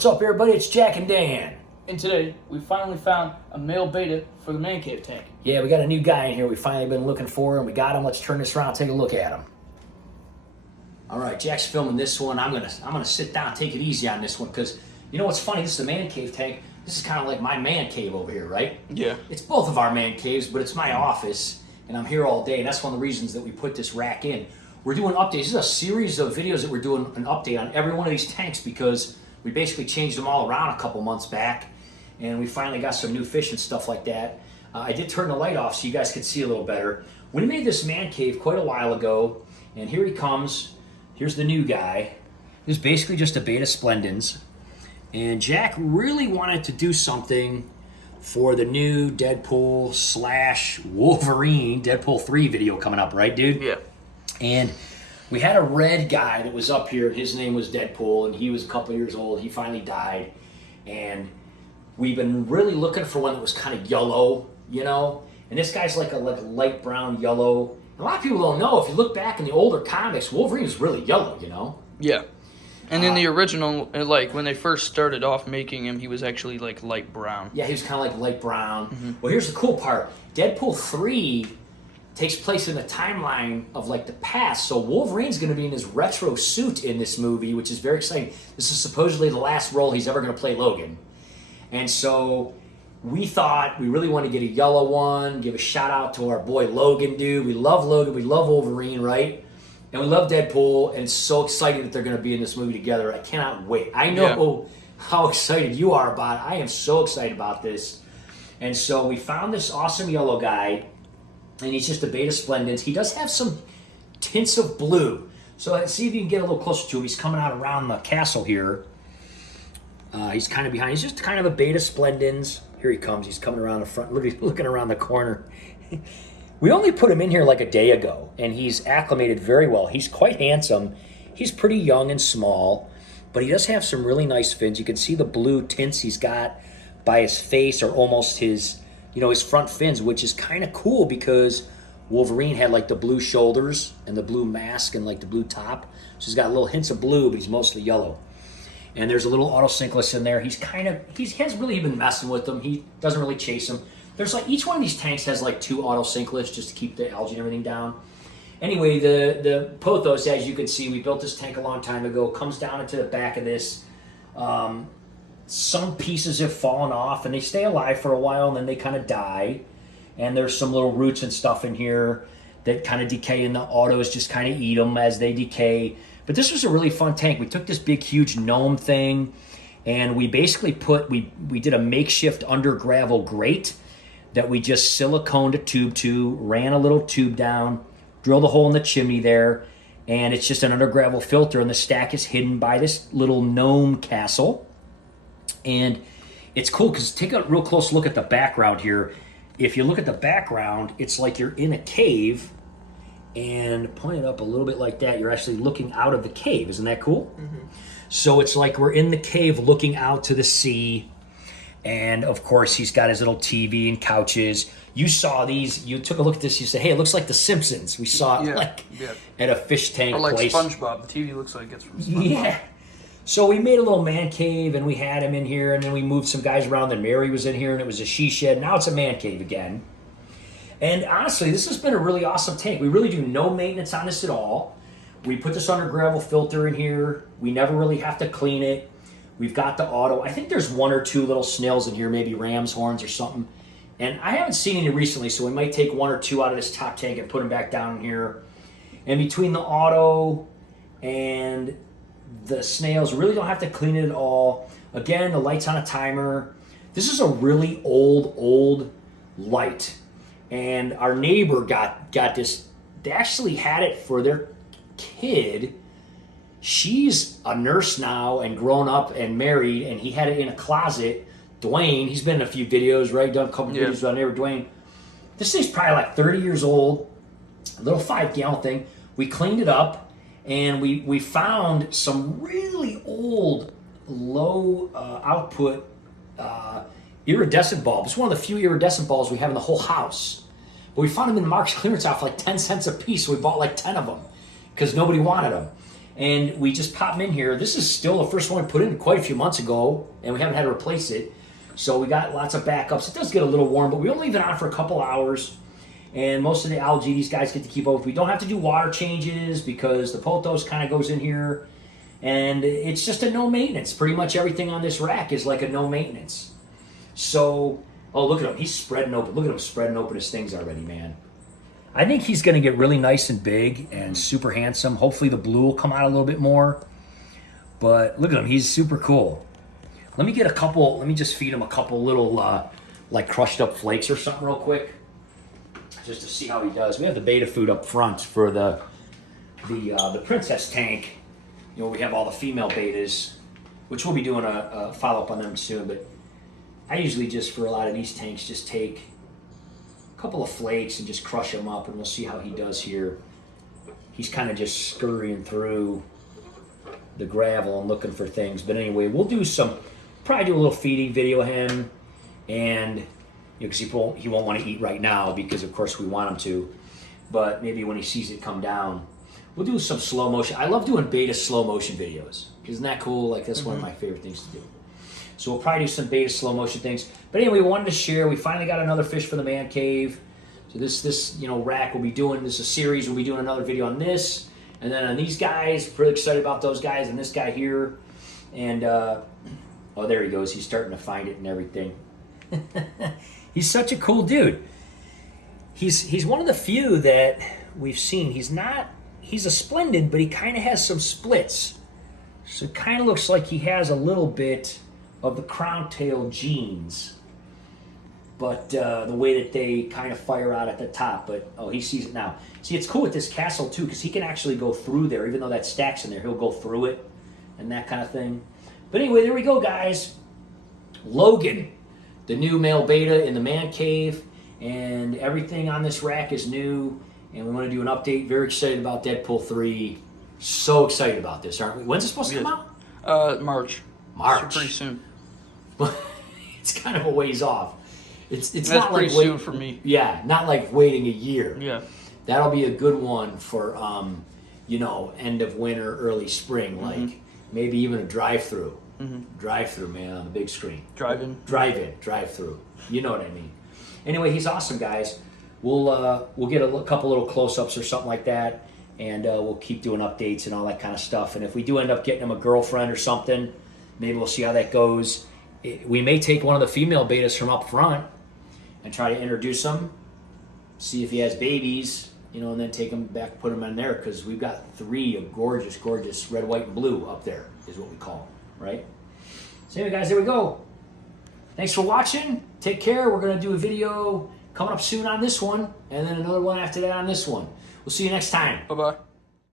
What's up, everybody? It's Jack and Dan. And today, we finally found a male beta for the Mancave tank. Yeah, we got a new guy in here we finally been looking for, and we got him. Let's turn this around and take a look at him. All right, Jack's filming this one. I'm gonna sit down, take it easy on this one, because you know what's funny? This is the man cave tank. This is kind of like my man cave over here, right? Yeah. It's both of our man caves, but it's my office, and I'm here all day, and that's one of the reasons that we put this rack in. We're doing updates. This is a series of videos that we're doing an update on every one of these tanks because we basically changed them all around a couple months back, and we finally got some new fish and stuff like that. I did turn the light off so you guys could see a little better. We made this man cave quite a while ago, and here he comes. Here's the new guy. This is basically just a Betta Splendens, and Jack really wanted to do something for the new Deadpool / Wolverine Deadpool 3 video coming up, right, dude? Yeah. And we had a red guy that was up here. His name was Deadpool, and he was a couple years old. He finally died, and we've been really looking for one that was kind of yellow, you know. And this guy's like a light brown yellow. A lot of people don't know. If you look back in the older comics, Wolverine is really yellow, you know. Yeah. And in the original, like when they first started off making him, he was actually like light brown. Yeah, he was kind of like light brown. Mm-hmm. Well, here's the cool part. Deadpool 3 takes place in a timeline of like the past, so Wolverine's going to be in his retro suit in this movie, which is very exciting. This is supposedly the last role he's ever going to play Logan, and so we thought we really want to get a yellow one. Give a shout out to our boy Logan, dude. We love Logan, we love Wolverine, right? And we love Deadpool, and so excited that they're going to be in this movie together. I cannot wait. I know how excited you are about it. I am so excited about this, and so we found this awesome yellow guy. And he's just a Betta Splendens. He does have some tints of blue. So let's see if you can get a little closer to him. He's coming out around the castle here. He's kind of behind. He's just kind of a Betta Splendens. Here he comes. He's coming around the front. Look, he's looking around the corner. We only put him in here like a day ago, and he's acclimated very well. He's quite handsome. He's pretty young and small, but he does have some really nice fins. You can see the blue tints he's got by his face, or almost his front fins, which is kind of cool because Wolverine had like the blue shoulders and the blue mask and like the blue top. So he's got little hints of blue, but he's mostly yellow. And there's a little autocinkless in there. He hasn't really even messing with them. He doesn't really chase them. There's like, each one of these tanks has like 2 autocinkless just to keep the algae and everything down. Anyway, the pothos, as you can see, we built this tank a long time ago, comes down into the back of this. Some pieces have fallen off, and they stay alive for a while, and then they kind of die. And there's some little roots and stuff in here that kind of decay, and the autos just kind of eat them as they decay. But this was a really fun tank. We took this big, huge gnome thing, and we basically we did a makeshift under gravel grate that we just siliconed a tube to, ran a little tube down, drilled a hole in the chimney there, and it's just an under gravel filter, and the stack is hidden by this little gnome castle. And it's cool because take a real close look at the background here. If you look at the background, it's like you're in a cave, and point it up a little bit like that, you're actually looking out of the cave. Isn't that cool? Mm-hmm. So it's like we're in the cave looking out to the sea, and of course he's got his little TV and couches. You saw these, you took a look at this, you said, hey, it looks like The Simpsons. We saw it at a fish tank or like place. SpongeBob. The TV looks like it's from SpongeBob. Yeah. So we made a little man cave, and we had him in here, and then we moved some guys around. Then Mary was in here, and it was a she shed. Now it's a man cave again. And honestly, this has been a really awesome tank. We really do no maintenance on this at all. We put this under gravel filter in here. We never really have to clean it. We've got the auto. I think there's 1 or 2 little snails in here, maybe ram's horns or something. And I haven't seen any recently, so we might take 1 or 2 out of this top tank and put them back down in here. And between the auto and the snails, really don't have to clean it at all. Again, the light's on a timer. This is a really old light, and our neighbor got this. They actually had it for their kid. She's a nurse now and grown up and married, and he had it in a closet. Dwayne, he's been in a few videos, right? Done a couple videos on there. Dwayne, this thing's probably like 30 years old, a little 5-gallon thing. We cleaned it up. And we found some really old, low output iridescent bulbs. It's one of the few iridescent bulbs we have in the whole house. But we found them in Mark's clearance out for like 10 cents a piece, so we bought like 10 of them because nobody wanted them. And we just pop them in here. This is still the first one put in quite a few months ago, and we haven't had to replace it. So we got lots of backups. It does get a little warm, but we only leave it on for a couple hours. And most of the algae these guys get to keep open. We don't have to do water changes because the pothos kind of goes in here. And it's just a no maintenance. Pretty much everything on this rack is like a no maintenance. So, oh, look at him. He's spreading open. Look at him spreading open his things already, man. I think he's going to get really nice and big and super handsome. Hopefully the blue will come out a little bit more. But look at him. He's super cool. Let me just feed him a couple little like crushed up flakes or something real quick. Just to see how he does. We have the beta food up front for the princess tank. You know, we have all the female betas, which we'll be doing a follow-up on them soon. But I usually just, for a lot of these tanks, just take a couple of flakes and just crush them up, and we'll see how he does here. He's kind of just scurrying through the gravel and looking for things. But anyway, we'll probably do a little feeding video of him, and because he won't want to eat right now because, of course, we want him to. But maybe when he sees it come down, we'll do some slow motion. I love doing beta slow motion videos. Isn't that cool? Like, that's one of my favorite things to do. So we'll probably do some beta slow motion things. But anyway, we wanted to share. We finally got another fish for the man cave. So this rack we'll be doing. This is a series. We'll be doing another video on this. And then on these guys. Really excited about those guys and this guy here. And, oh, there he goes. He's starting to find it and everything. He's such a cool dude. He's one of the few that we've seen. He's a splendid, but he kind of has some splits. So it kind of looks like he has a little bit of the crown tail genes. But the way that they kind of fire out at the top. But, oh, he sees it now. See, it's cool with this castle, too, because he can actually go through there. Even though that stack's in there, he'll go through it and that kind of thing. But anyway, there we go, guys. Logan, the new male beta in the man cave. And everything on this rack is new. And we want to do an update. Very excited about Deadpool 3. So excited about this, aren't we? When's it supposed to come out? March. March. So pretty soon. It's kind of a ways off. It's That's not like pretty soon for me. Yeah, not like waiting a year. Yeah. That'll be a good one for end of winter, early spring, like maybe even a drive-through. Drive-through, man, on the big screen. Drive-in, drive-through. You know what I mean. Anyway, he's awesome, guys. We'll get a couple little close-ups or something like that, and we'll keep doing updates and all that kind of stuff. And if we do end up getting him a girlfriend or something, maybe we'll see how that goes. We may take one of the female betas from up front and try to introduce him, see if he has babies, and then take him back, put him in there, because we've got 3 of gorgeous, gorgeous red, white, and blue up there, is what we call them, right? So anyway, guys, there we go. Thanks for watching. Take care. We're going to do a video coming up soon on this one, and then another one after that on this one. We'll see you next time. Bye-bye.